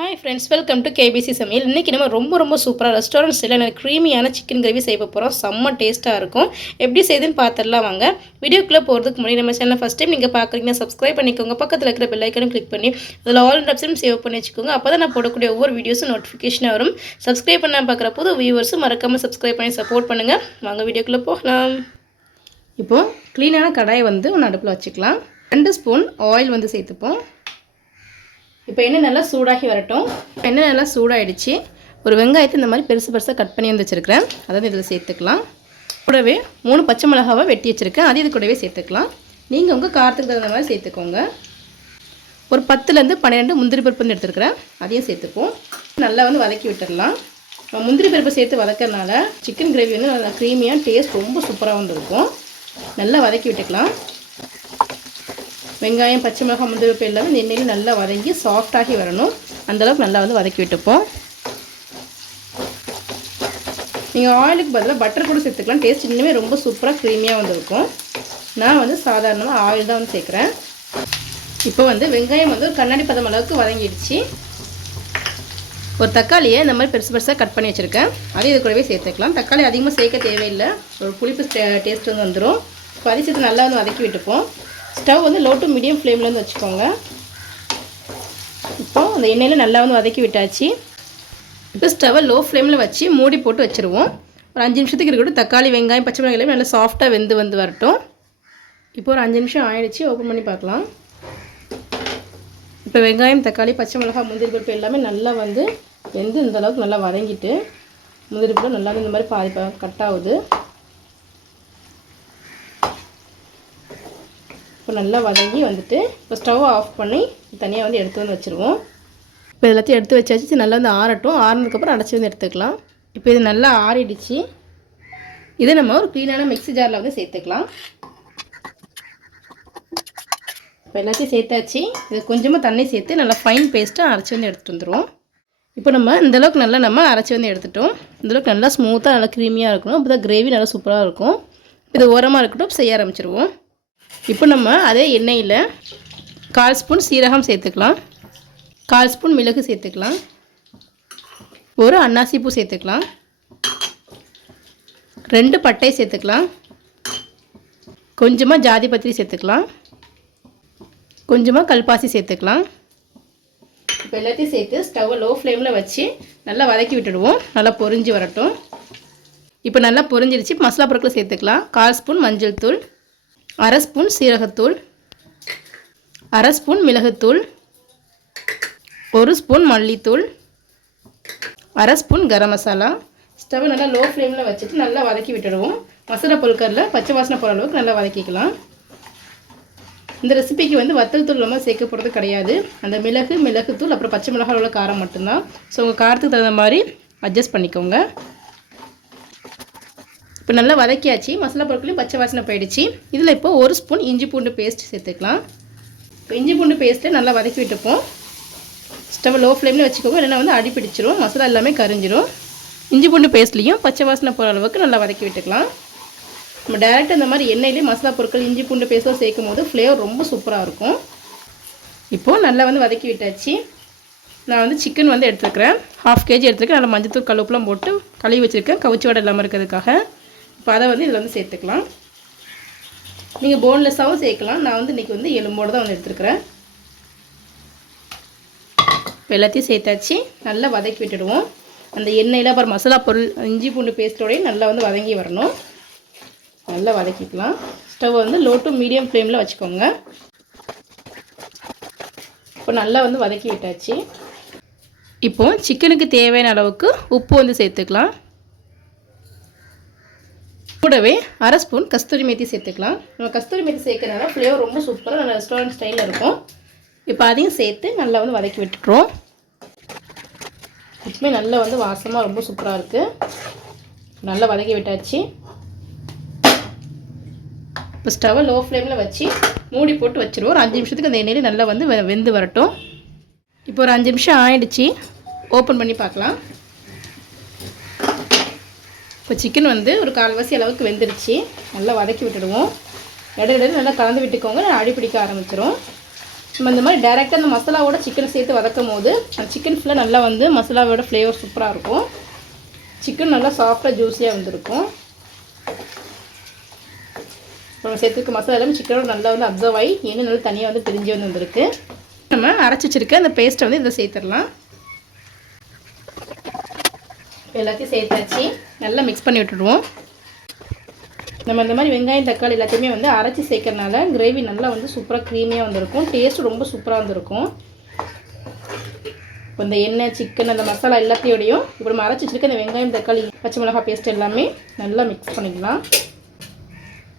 Hi friends welcome to KBC சமையல். இன்றைக்கி நம்ம ரொம்ப ரொம்ப சூப்பராக ரெஸ்டாரண்ட் ஸ்டைலில் க்ரீமியான சிக்கன் கிரேவி செய்ய போகிறோம் செம்ம டேஸ்ட்டாக இருக்கும். எப்படி செய்யுதுன்னு பார்த்துடலாம் வாங்க. வீடியோக்குள்ளே போகிறதுக்கு முன்னாடி நம்ம சேனல் ஃபஸ்ட் டைம் நீங்கள் பார்க்குறீங்கன்னா சப்ஸ்கிரைப் பண்ணிக்கோங்க. பக்கத்தில் இருக்கிற பெல் ஐக்கனும் கிளிக் பண்ணி அதில் ஆல் ஆப்ஷனும் சேவ் பண்ணி வச்சுக்கோங்க. அப்போ தான் நான் போடக்கூடிய ஒவ்வொரு வீடியோஸும் நோட்டிஃபிகேஷனாக வரும். சப்ஸ்கிரைப் பண்ண பார்க்குற புது வியூவர்ஸும் மறக்காமல் சப்ஸ்கிரைப் பண்ணி சப்போர்ட் பண்ணுங்கள் வாங்க வீடியோக்குள்ளே போகலாம். இப்போது க்ளீனான கடாயை வந்து ஒன்று அடுப்பில் வச்சுக்கலாம். ரெண்டு ஸ்பூன் ஆயில் வந்து சேர்த்துப்போம். இப்போ எண்ணெய் நல்லா சூடாகி வரட்டும். எண்ணெய் நல்லா சூடாகிடுச்சு ஒரு வெங்காயத்தை இந்த மாதிரி பெருசு பெருசாக கட் பண்ணி வந்து வச்சுருக்கிறேன் அதாவது இதில் சேர்த்துக்கலாம். கூடவே மூணு பச்சை மிளகாவை வெட்டி வச்சுருக்கேன். அது இது கூடவே சேர்த்துக்கலாம். நீங்கள் உங்கள் காரத்துக்கு தகுந்த மாதிரி சேர்த்துக்கோங்க. ஒரு பத்துலேருந்து பன்னிரெண்டு முந்திரி பருப்பு வந்து எடுத்துருக்கிறேன். அதையும் சேர்த்துப்போம் நல்லா வந்து வதக்கி விட்டுடலாம். முந்திரி பருப்பு சேர்த்து வதக்கிறதுனால சிக்கன் கிரேவி வந்து நல்லா க்ரீமியாக டேஸ்ட் ரொம்ப சூப்பராக வந்துருக்கும். நல்லா வதக்கி விட்டுக்கலாம். வெங்காயம் பச்சை மிளகாய் முந்திரி பருப்பு எல்லாமே இந்த எண்ணெயில் நல்லா வதங்கி சாஃப்டாகி வரணும். அந்தளவுக்கு நல்லா வந்து வதக்கி விட்டுப்போம். நீங்கள் ஆயிலுக்கு பதிலாக பட்டர் கூட சேர்த்துக்கலாம். டேஸ்ட் இன்னுமே ரொம்ப சூப்பராக க்ரீமியாக வந்துருக்கும். நான் வந்து சாதாரணமாக ஆயில் தான் வந்து சேர்க்குறேன். இப்போ வந்து வெங்காயம் வந்து ஒரு கண்ணாடி பதம் அளவுக்கு வதங்கிடுச்சு. ஒரு தக்காளியை இந்த மாதிரி பெருசு பெருசாக கட் பண்ணி வச்சுருக்கேன். அதையும் இது கூடவே சேர்த்துக்கலாம். தக்காளி அதிகமாக சேர்க்க தேவையில்லை. ஒரு புளிப்பு டேஸ்ட் வந்து வந்துடும் இப்போ அதை சேர்த்து நல்லா வந்து வதக்கி விட்டுப்போம். ஸ்டவ் வந்து லோ டு மீடியம் ஃப்ளேமில் வந்து வச்சுக்கோங்க. இப்போ அந்த எண்ணெயில் நல்லா வந்து வதக்கி விட்டாச்சு. இப்போ ஸ்டவ்வை லோ ஃப்ளேமில் வச்சு மூடி போட்டு வச்சுருவோம். ஒரு அஞ்சு நிமிஷத்துக்கு இருக்கட்டும். தக்காளி வெங்காயம் பச்சை மிளகாய் எல்லாமே நல்லா சாஃப்டாக வெந்து வந்து வரட்டும். இப்போ ஒரு அஞ்சு நிமிஷம் ஆயிடுச்சு. ஓப்பன் பண்ணி பார்க்கலாம். இப்போ வெங்காயம் தக்காளி பச்சை மிளகாய் முந்திரி பருப்பு எல்லாமே நல்லா வந்து வெந்து இந்த அளவுக்கு நல்லா வதங்கிட்டு முந்திரி பருப்பு நல்லா இந்த மாதிரி பாதி கட் ஆகுது. இப்போ நல்லா வதங்கி வந்துட்டு இப்போ ஸ்டவ் ஆஃப் பண்ணி தனியாக வந்து எடுத்து வந்து வச்சுருவோம். இப்போ எல்லாத்தையும் எடுத்து வச்சாச்சு நல்லா வந்து ஆறட்டும். ஆறினதுக்கப்புறம் அடைச்சி வந்து எடுத்துக்கலாம். இப்போ இது நல்லா ஆறிடுச்சு. இதை நம்ம ஒரு க்ளீனான மிக்ஸி ஜாரில் வந்து சேர்த்துக்கலாம். இப்போ எல்லாத்தையும் சேர்த்தாச்சு. இது கொஞ்சமாக தண்ணி சேர்த்து நல்லா ஃபைன் பேஸ்ட்டாக அரைச்சி வந்து எடுத்துகிட்டு வந்துடுவோம் இப்போ நம்ம இந்தளவுக்கு நல்லா நம்ம அரைச்சி வந்து எடுத்துட்டோம். இந்தளவுக்கு நல்லா ஸ்மூத்தாக நல்லா க்ரீமியாக இருக்கணும். அப்போ தான் கிரேவி நல்லா சூப்பராக இருக்கும். இது ஓரமாக இருக்கட்டும் செய்ய ஆரம்பிச்சிருவோம். இப்போ நம்ம அதே எண்ணெயில் கால் ஸ்பூன் சீரகம் சேர்த்துக்கலாம். கால் ஸ்பூன் மிளகு சேர்த்துக்கலாம். ஒரு அன்னாசி பூ சேர்த்துக்கலாம். ரெண்டு பட்டை சேர்த்துக்கலாம். கொஞ்சமாக ஜாதி பத்திரி சேர்த்துக்கலாம். கொஞ்சமாக கல்பாசி சேர்த்துக்கலாம். இப்போ எல்லாத்தையும் சேர்த்து ஸ்டவ்வை லோ ஃப்ளேமில் வச்சு நல்லா வதக்கி விட்டுடுவோம். நல்லா பொரிஞ்சு வரட்டும். இப்போ நல்லா பொரிஞ்சிருச்சு. மசாலா பொருட்களை சேர்த்துக்கலாம். கால் ஸ்பூன் மஞ்சள் தூள். அரை ஸ்பூன் சீரகத்தூள் அரை ஸ்பூன் மிளகுத்தூள் ஒரு ஸ்பூன் மல்லித்தூள் அரை ஸ்பூன் கரம் மசாலா. ஸ்டவ் நல்லா லோ ஃப்ளேமில் வச்சுட்டு நல்லா வதக்கி விட்டுடுவோம். மசாலா பொருட்களில் பச்சை வாசனை போகிற அளவுக்கு நல்லா வதக்கிக்கலாம். இந்த ரெசிபிக்கு வந்து வத்தல் தூள் நம்ம சேர்க்க போகிறது கிடையாது. அந்த மிளகு மிளகுத்தூள் அப்புறம் பச்சை மிளகாய் உள்ள காரம் மட்டும்தான். ஸோ உங்கள் காரத்துக்கு தகுந்த மாதிரி அட்ஜஸ்ட் பண்ணிக்கோங்க. இப்போ நல்லா வதக்கியாச்சு. மசாலா பொருட்களையும் பச்சை வாசனை போயிடுச்சு. இதில் இப்போ ஒரு ஸ்பூன் இஞ்சி பூண்டு பேஸ்ட் சேர்த்துக்கலாம். இப்போ இஞ்சி பூண்டு பேஸ்ட்டை நல்லா வதக்கி விட்டுப்போம். ஸ்டவ் லோ ஃப்ளேம்லேயே வச்சுக்கோங்க. இல்லைன்னா வந்து அடி பிடிச்சிரும். மசாலா எல்லாமே கரிஞ்சிரும். இஞ்சி பூண்டு பேஸ்ட்லேயும் பச்சை வாசனை போகிற அளவுக்கு நல்லா வதக்கி விட்டுக்கலாம். நம்ம டேரெக்டாக இந்த மாதிரி எண்ணெயிலே மசாலா பொருட்கள் இஞ்சி பூண்டு பேஸ்ட்லாம் சேர்க்கும் போது ஃப்ளேவர் ரொம்ப சூப்பராக இருக்கும். இப்போது நல்லா வந்து வதக்கி விட்டாச்சு. நான் வந்து சிக்கன் வந்து எடுத்துருக்கிறேன். ஹாஃப் கேஜி எடுத்துருக்கேன் நல்லா மஞ்சத்தூள் கழுப்புலாம் போட்டு கழுவி வச்சுருக்கேன். கவுச்சி வடை இல்லாமல் இருக்கிறதுக்காக. இப்போ அதை வந்து இதில் வந்து சேர்த்துக்கலாம். நீங்கள் போன்லெஸ்ஸாகவும் சேர்க்கலாம். நான் வந்து இன்றைக்கி வந்து எலும்போடு தான் வந்து எடுத்துருக்குறேன். இப்போ எல்லாத்தையும் சேர்த்தாச்சு. நல்லா வதக்கி விட்டுடுவோம். அந்த எண்ணெயில் அப்புறம் மசாலா பொருள் இஞ்சி பூண்டு பேஸ்ட்டோடையும் நல்லா வந்து வதங்கி வரணும். நல்லா வதக்கிக்கலாம். ஸ்டவ் வந்து லோ டு மீடியம் ஃப்ளேமில் வச்சுக்கோங்க. இப்போ நல்லா வந்து வதக்கி விட்டாச்சு. இப்போது சிக்கனுக்கு தேவையான அளவுக்கு உப்பு வந்து சேர்த்துக்கலாம். கூடவே அரை ஸ்பூன் கஸ்தூரி மேத்தி சேர்த்துக்கலாம். நம்ம கஸ்தூரி மேத்தி சேர்க்கறதுனால ஃப்ளேவர் ரொம்ப சூப்பராக நல்ல ரெஸ்டாரண்ட் ஸ்டைலில் இருக்கும். இப்போ அதையும் சேர்த்து நல்லா வந்து வதக்கி விட்டுட்டுரும் எப்பவுமே நல்லா வந்து வாசமாக ரொம்ப சூப்பராக இருக்குது நல்லா வதக்கி விட்டாச்சு. இப்போ ஸ்டவ்வை லோ ஃப்ளேமில் வச்சு மூடி போட்டு வச்சுருவோம். ஒரு அஞ்சு நிமிஷத்துக்கு அந்த எண்ணெயில் நல்லா வந்து வெ- வெந்து வரட்டும். இப்போ ஒரு அஞ்சு நிமிஷம் ஆயிடுச்சு. ஓப்பன் பண்ணி பார்க்கலாம். இப்போ சிக்கன் வந்து ஒரு கால்வாசி அளவுக்கு வெந்துருச்சு. நல்லா வதக்கி விட்டுடுவோம். இடையில நல்லா கலந்து விட்டுக்கோங்க. அடி பிடிக்க ஆரம்பிச்சிடும் நம்ம இந்த மாதிரி டேரெக்டாக அந்த மசாலாவோட சிக்கனை சேர்த்து வதக்கும் போது அந்த சிக்கன் ஃபுல்லாக நல்லா வந்து மசாலாவோட ஃப்ளேவர் சூப்பராக இருக்கும். சிக்கன் நல்லா சாஃப்டாக ஜூஸியாக வந்திருக்கும். நம்ம சேர்த்துக்க மசாலா எல்லாமே சிக்கனோட நல்லா வந்து அப்சர்வ் ஆகி எண்ணெய் நல்லா தனியாக வந்து பிரிஞ்சு வந்து வந்திருக்கு. நம்ம அரைச்சி வச்சிருக்க அந்த பேஸ்ட்டை வந்து இதை சேர்த்துடலாம். எல்லாத்தையும் சேர்த்தாச்சு. நல்லா மிக்ஸ் பண்ணி விட்டுடுவோம். நம்ம இந்த மாதிரி வெங்காயம் தக்காளி எல்லாத்தையுமே வந்து அரைச்சி சேர்க்கறனால கிரேவி நல்லா வந்து சூப்பராக க்ரீமியாக வந்திருக்கும். டேஸ்ட் ரொம்ப சூப்பராக வந்திருக்கும். இப்போ இந்த எண்ணெய் சிக்கன் அந்த மசாலா எல்லாத்தையோடையும் இப்போ நம்ம அரைச்சி வச்சுருக்க இந்த வெங்காயம் தக்காளி பச்சை மிளகாய் பேஸ்ட் எல்லாமே நல்லா மிக்ஸ் பண்ணிக்கலாம்.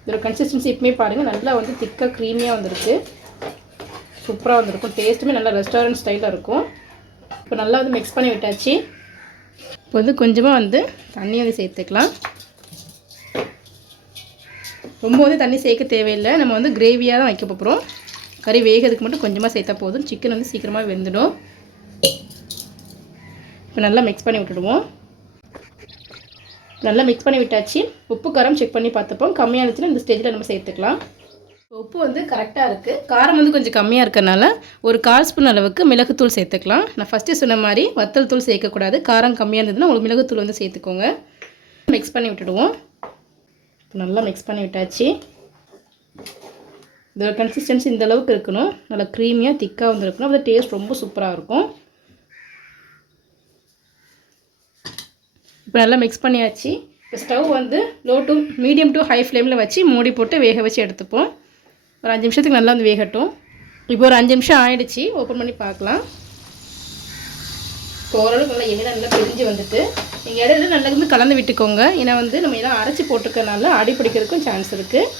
இதோட கன்சிஸ்டன்சி இப்போமே பாருங்கள் நல்லா வந்து திக்காக க்ரீமியாக வந்திருக்கு. சூப்பராக வந்திருக்கும். டேஸ்ட்டுமே நல்லா ரெஸ்டாரண்ட் ஸ்டைலாக இருக்கும். இப்போ நல்லா வந்து மிக்ஸ் பண்ணி விட்டாச்சு. இப்போ வந்து கொஞ்சமாக வந்து தண்ணி வந்து சேர்த்துக்கலாம். ரொம்ப வந்து தண்ணி சேர்க்க தேவையில்லை. நம்ம வந்து கிரேவியாக தான் வைக்க போகிறோம். கறி வேகிறதுக்கு மட்டும் கொஞ்சமாக சேர்த்தா போதும். சிக்கன் வந்து சீக்கிரமாக வெந்துடும். இப்போ நல்லா மிக்ஸ் பண்ணி விட்டுடுவோம். நல்லா மிக்ஸ் பண்ணி விட்டாச்சு. உப்பு காரம் செக் பண்ணி பார்த்துப்போம். கம்மியாக இருந்துச்சுன்னா இந்த ஸ்டேஜில் நம்ம சேர்த்துக்கலாம். உப்பு வந்து கரெக்டாக இருக்குது காரம் வந்து கொஞ்சம் கம்மியாக இருக்கனால ஒரு கால் ஸ்பூன் அளவுக்கு மிளகுத்தூள் சேர்த்துக்கலாம். நான் ஃபஸ்ட்டு சொன்ன மாதிரி வத்தல் தூள் சேர்க்கக்கூடாது. காரம் கம்மியாக இருந்ததுன்னா உங்களுக்கு மிளகுத்தூள் வந்து சேர்த்துக்கோங்க. மிக்ஸ் பண்ணி விட்டுடுவோம். நல்லா மிக்ஸ் பண்ணி விட்டாச்சு. இதோட கன்சிஸ்டன்சி இந்த அளவுக்கு இருக்கணும். நல்லா க்ரீமியாக திக்காக வந்துருக்கணும். அது டேஸ்ட் ரொம்ப சூப்பராக இருக்கும். இப்போ நல்லா மிக்ஸ் பண்ணியாச்சு. இப்போ ஸ்டவ் வந்து low to medium to high ஃப்ளேமில் வச்சு மூடி போட்டு வேக வச்சு எடுத்துப்போம். ஒரு அஞ்சு நிமிஷத்துக்கு நல்லா வந்து வேகட்டும். இப்போ ஒரு அஞ்சு நிமிஷம் ஆயிடுச்சு. ஓப்பன் பண்ணி பார்க்கலாம். ஓரளவுக்கு நல்லா எண்ணெய் நல்லா பிரிஞ்சு வந்துட்டு நீங்கள் இடையில நல்லா வந்து கலந்து விட்டுக்கோங்க. ஏன்னா வந்து நம்ம எல்லாம் அரைச்சி போட்டிருக்கனால அடி பிடிக்கிறதுக்கும் சான்ஸ் இருக்குது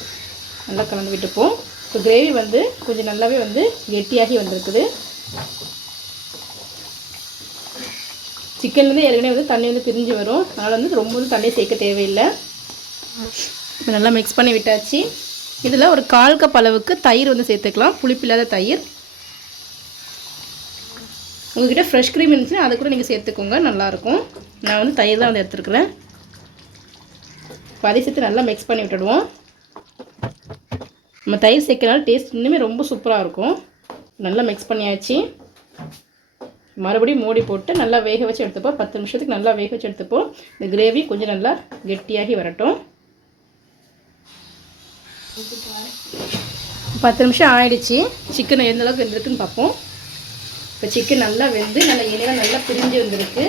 நல்லா கலந்து விட்டுப்போம். இப்போ கிரேவி வந்து கொஞ்சம் நல்லாவே வந்து கெட்டியாகி வந்திருக்குது. சிக்கன்லேருந்து ஏற்கனவே வந்து தண்ணி வந்து பிரிஞ்சு வரும். அதனால் வந்து ரொம்ப வந்து தண்ணி சேர்க்க தேவையில்லை. இப்போ நல்லா மிக்ஸ் பண்ணி விட்டாச்சு. இதில் ஒரு கால் கப் அளவுக்கு தயிர் வந்து சேர்த்துக்கலாம். புளிப்பில்லாத தயிர். உங்கள்கிட்ட ஃப்ரெஷ் க்ரீம் இருந்துச்சுன்னா அதை கூட நீங்கள் சேர்த்துக்கோங்க. நல்லாயிருக்கும் நான் வந்து தயிர் தான் வந்து எடுத்துருக்குறேன். பதி சேர்த்து நல்லா மிக்ஸ் பண்ணி விட்டுடுவோம். நம்ம தயிர் சேர்க்கறனால டேஸ்ட் இன்னுமே ரொம்ப சூப்பராக இருக்கும். நல்லா மிக்ஸ் பண்ணியாச்சு. மறுபடியும் மூடி போட்டு நல்லா வேக வச்சு எடுத்துப்போம். பத்து நிமிஷத்துக்கு நல்லா வேக வச்சு எடுத்துப்போம். இந்த கிரேவி கொஞ்சம் நல்லா கெட்டியாகி வரட்டும். பத்து நிமிஷம் ஆயிடுச்சு. சிக்கன் எந்த அளவுக்கு வெந்திருக்குன்னு பார்ப்போம். இப்போ சிக்கன் நல்லா வெந்து நல்லா எண்ணெய் நல்லா பிரிஞ்சு வந்திருக்கு.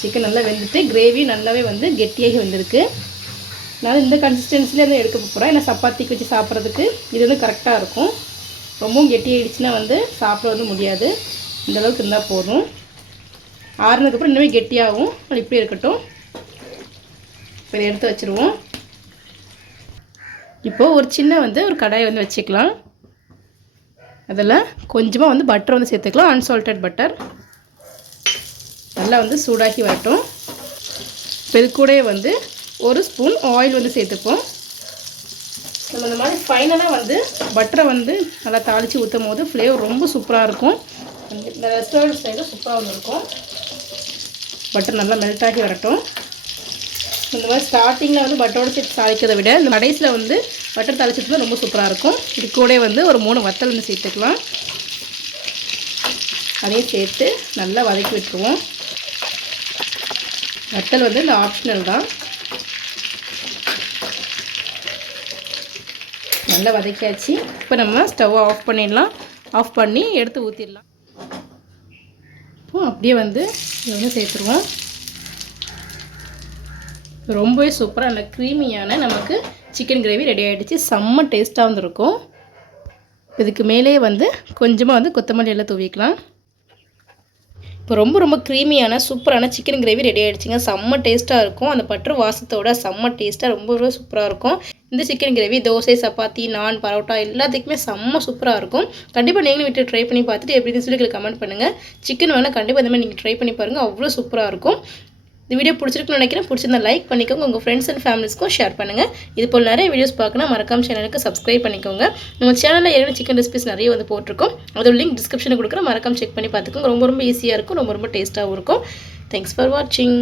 சிக்கன் நல்லா வெந்துட்டு கிரேவி நல்லாவே வந்து கெட்டியாகி வந்திருக்கு. நான் இந்த கன்சிஸ்டன்சிலே இருந்து எடுக்க போகிறேன் ஏன்னா சப்பாத்திக்கு வச்சு சாப்பிட்றதுக்கு இது வந்து கரெக்டாக இருக்கும். ரொம்பவும் கெட்டியாகிடுச்சுன்னா வந்து சாப்பிட வந்து முடியாது. இந்த அளவுக்கு இருந்தால் போதும். ஆறுனதுக்கப்புறம் இன்னுமே கெட்டியாகும். இப்படி இருக்கட்டும். இப்போ எடுத்து வச்சுருவோம். இப்போது ஒரு சின்ன வந்து ஒரு கடாயை வந்து வச்சுக்கலாம். அதில் கொஞ்சமாக வந்து பட்டர் வந்து சேர்த்துக்கலாம். அன்சால்டட் பட்டர் நல்லா வந்து சூடாக்கி வரட்டும். இப்போ இது கூட வந்து ஒரு ஸ்பூன் ஆயில் வந்து சேர்த்துப்போம். நம்ம இந்த மாதிரி ஃபைனலாக வந்து பட்டரை வந்து நல்லா தாளித்து ஊற்றும் போது ஃப்ளேவர் ரொம்ப சூப்பராக இருக்கும். இந்த ரெஸ்டாரண்ட் ஸ்டைலில் சூப்பராக வந்து இருக்கும். பட்டர் நல்லா மெல்ட் ஆகி வரட்டும். இந்த மாதிரி ஸ்டார்டிங்கில் வந்து பட்டரோட சேர்த்து தாளிக்கிறத விட இந்த கடைசியில் வந்து பட்டர் தாளிச்சதுலாம் ரொம்ப சூப்பராக இருக்கும். இது கூட வந்து ஒரு மூணு வத்தல் வந்து சேர்த்துக்கலாம். அதையும் சேர்த்து நல்லா வதக்கி விட்டுருவோம். வத்தல் வந்து இந்த ஆப்ஷனல் தான். நல்லா வதக்கியாச்சு. இப்போ நம்ம ஸ்டவ்வை ஆஃப் பண்ணிடலாம். ஆஃப் பண்ணி எடுத்து ஊற்றிடலாம் இப்போ அப்படியே வந்து இதை வந்து சேர்த்துருவோம். ரொம்பவே சூப்பராக நல்ல க்ரீமியான நமக்கு சிக்கன் கிரேவி ரெடி ஆகிடுச்சு செம்ம டேஸ்ட்டாக வந்துருக்கும். இதுக்கு மேலே வந்து கொஞ்சமாக வந்து கொத்தமல்லி எல்லாம் தூவிக்கலாம். இப்போ ரொம்ப ரொம்ப க்ரீமியான சூப்பரான சிக்கன் கிரேவி ரெடி ஆகிடுச்சிங்க செம்ம டேஸ்ட்டாக இருக்கும். அந்த பட்டு வாசத்தோட செம்ம டேஸ்ட்டாக ரொம்ப ரொம்ப சூப்பராக இருக்கும். இந்த சிக்கன் கிரேவி தோசை சப்பாத்தி நான் பரோட்டா எல்லாத்துக்குமே செம்ம சூப்பராக இருக்கும். கண்டிப்பாக நீங்களும் விட்டு ட்ரை பண்ணி பார்த்துட்டு எப்படி சொல்லி கமெண்ட் பண்ணுங்கள் சிக்கன் வேணால் கண்டிப்பாக இந்த மாதிரி நீங்கள் ட்ரை பண்ணி பாருங்கள் அவ்வளோ சூப்பராக இருக்கும். இந்த வீடியோ பிடிச்சிருக்குன்னு நினைக்கிறேன். பிடிச்சிருந்தா லைக் பண்ணிக்கோங்க. உங்கள் ஃப்ரெண்ட்ஸ் அண்ட் ஃபேமிலிஸ்க்கும் ஷேர் பண்ணுங்கள் இது போல் நிறைய வீடியோஸ் பார்க்கணும் மறக்காம சேனலுக்கு சப்ஸ்கிரைப் பண்ணிக்கோங்க. நம்ம சேனலில் ஏற்கனவே சிக்கன் ரெசிபிஸ் நிறைய வந்து போட்டிருக்கோம் அதோட லிங்க் டிஸ்கிரிப்ஷனில் கொடுக்குறேன். மறக்காம செக் பண்ணி பார்த்துக்கோங்க. ரொம்ப ரொம்ப ஈஸியாக இருக்கும். ரொம்ப ரொம்ப டேஸ்ட்டாகவும் இருக்கும். தேங்க்ஸ் ஃபார் வாட்சிங்